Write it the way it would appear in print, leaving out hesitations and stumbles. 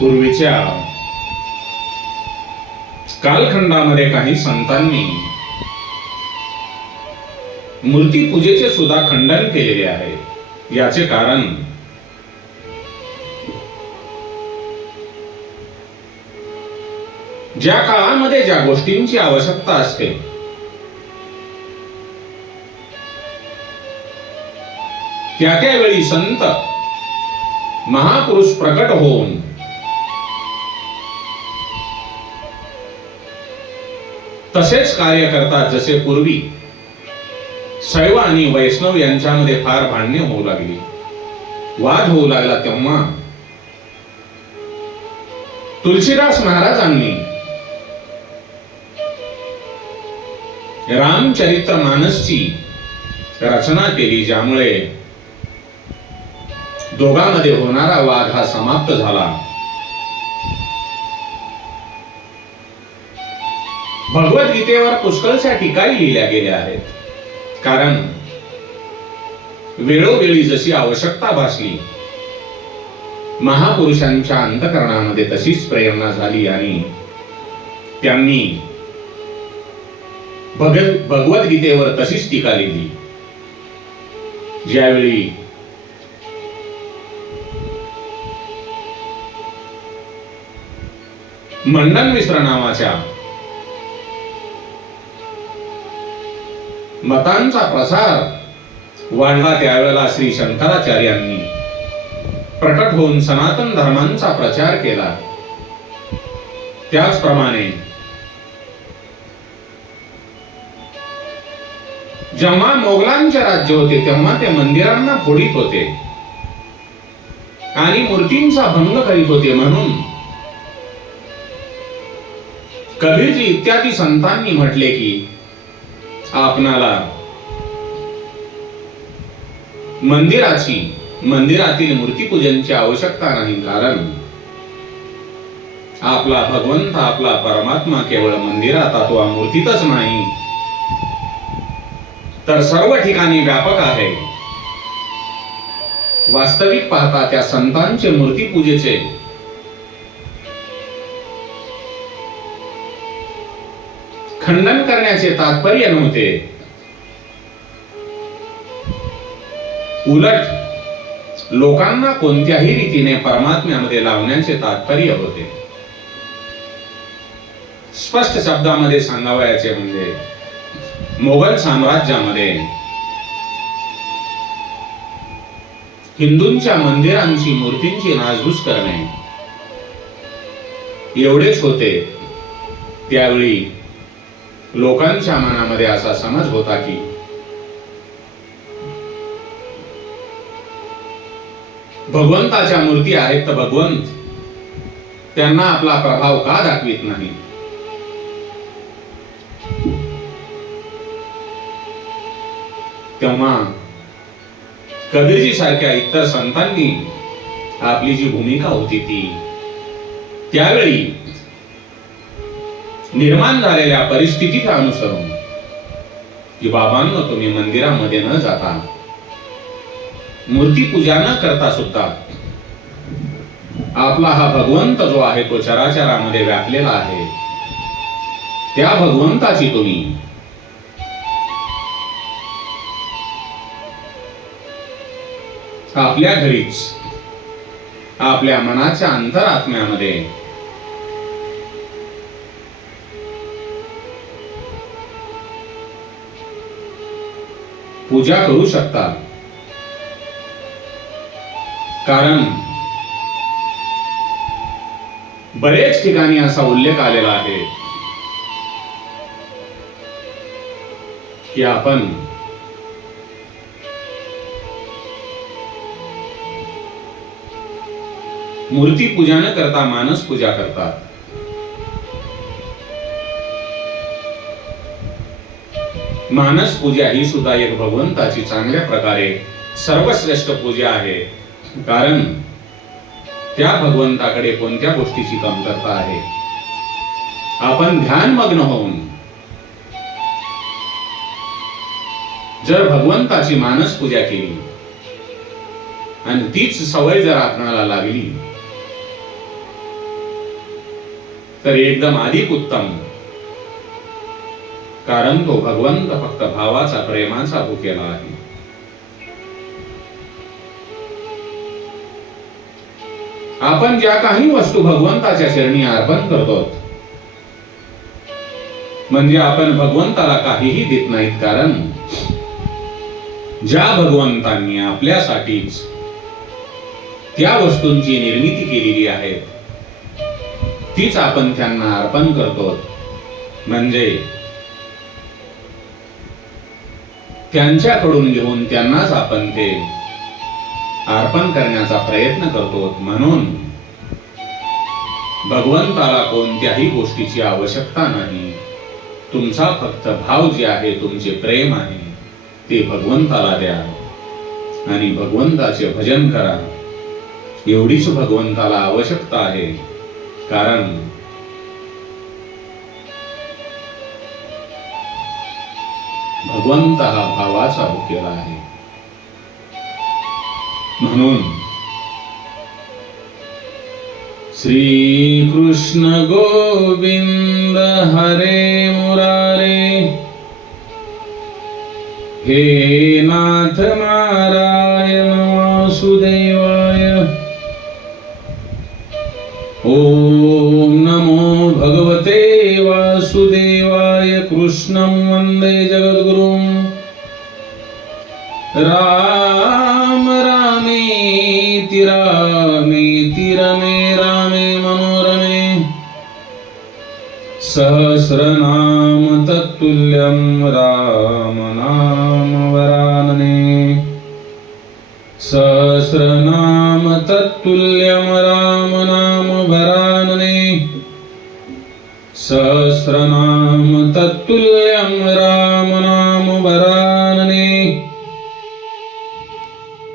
पूर्वीच्या कालखंडामध्ये काही संतांनी मूर्ती पूजेचे सुद्धा खंडन केलेले आहे. याचे कारण ज्या काळामध्ये ज्या गोष्टींची आवश्यकता असते त्या त्यावेळी संत महापुरुष प्रकट होऊन तसेच कार्य करतात. जसे पूर्वी शैव आणि वैष्णव यांच्यामध्ये फार भांडणे होऊ लागली, वाद होऊ लागला, तेव्हा तुलसीदास महाराजांनी रामचरितमानसची रचना केली, ज्यामुळे दोघांमध्ये होणारा वाद हा समाप्त झाला. भगवद्गीतेवर पुष्कळशा टीकाही लिहिल्या गेल्या आहेत. कारण वेळोवेळी जशी आवश्यकता भासली, महापुरुषांच्या अंतःकरणामध्ये तशीच प्रेरणा झाली आणि त्यांनी भगवद्गीतेवर तशीच टीका लिहिली. ज्यावेळी मंडन मिश्र नावाच्या मतांचा प्रसार वाढला, त्यावेळेला श्री शंकराचार्यांनी प्रकट होऊन सनातन धर्मांचा प्रचार केला. त्याचप्रमाणे जेव्हा मोगलांचे राज्य होते तेव्हा ते मंदिरांना फोडीत होते आणि मूर्तींचा भंग करीत होते. म्हणून कबीरजी इत्यादी संतांनी म्हटले की आपणाला मंदिरातील मूर्तीपूजनची आवश्यकता नाही. कारण आपला भगवंत, आपला परमात्मा केवळ मंदिरात, अथवा मूर्तीतच नाही तर सर्व ठिकाणी व्यापक आहे. वास्तविक पाहता त्या संतांचे मूर्तीपूजेचे खंडन करण्याचे तात्पर्य नव्हते, उलट लोकांना कोणत्याही रीतीने परमात्म्यामध्ये लावण्याचे तात्पर्य होते. स्पष्ट शब्दामध्ये सांगावयाचे म्हणजे मोगल साम्राज्यामध्ये हिंदूंच्या मंदिरांची, मूर्तींची नासधूस करणे एवढेच होते. त्यावेळी लोकांच्या मनामध्ये असा समज होता की भगवंताच्या मूर्ती आहेत तर भगवंत त्यांना आपला प्रभाव का दाखवित नाही. तेव्हा कबीरजी सारख्या इतर संतांनी आपली जी भूमिका होती ती त्यावेळी निर्माण झालेल्या परिस्थितीला अनुसरून की बाबांनो, तुम्ही मंदिरामध्ये न जाता, मूर्ती पूजा न करता सुद्धा आपला हा भगवंत जो आहे तो चराचरामध्ये व्यापलेला आहे, त्या भगवंताची तुम्ही आपल्या घरीच, आपल्या मनाच्या अंतरात्म्यामध्ये पूजा करू शकता. कारण बरेच ठिकाणी असा उल्लेख आलेला आहे की आपण मूर्ती पूजा न करता मानस पूजा करतात. मानस पूजा ही सुद्धा एक भगवंताची चांगल्या प्रकारे सर्वश्रेष्ठ पूजा आहे. कारण त्या भगवंताकडे कोणत्या गोष्टीची कमतरता आहे. आपण ध्यानमग्न होऊन जर भगवंताची मानस पूजा केली आणि तीच सवय जर आपणाला लागली तर एकदम अधिक उत्तम, कारण तो भगवंत फक्त भावाचा प्रेमाचा भुकेला आहे. आपण ज्या काही वस्तू भगवंताच्या चरणी अर्पण करतो म्हणजे आपण भगवंताला काहीही देत नाहीत, कारण ज्या भगवंतांनी आपल्यासाठीच त्या वस्तूंची निर्मिती केलेली आहे तीच आपण त्यांना अर्पण करतो. म्हणजे त्यांच्याकडून घेऊन त्यांनाच आपण ते अर्पण करण्याचा प्रयत्न करतो. म्हणून भगवंताला कोणत्याही गोष्टीची आवश्यकता नाही. तुमचा फक्त भाव जे आहे, तुमचे प्रेम आहे, ते भगवंताला द्या आणि भगवंताचे भजन करा. एवढीच भगवंताला आवश्यकता आहे, कारण भगवंत हा भावाचा भुकेला आहे. म्हणून श्री कृष्ण गोविंद हरे मुरारे, हे नाथ नारायण वासुदेवाय. ओम नमो भगवते वासुदेवाय. कृष्णं वंदे जगद्गुरुं. राम रामेति रामेति रमे रामे मनोरमे. सहस्रनाम तत्तुल्यं राम नाम वरानने. सहस्रनाम तत्तुल्यं राम नाम वरानने. सहस्रनाम तत्तुल्यं राम नाम वरानने.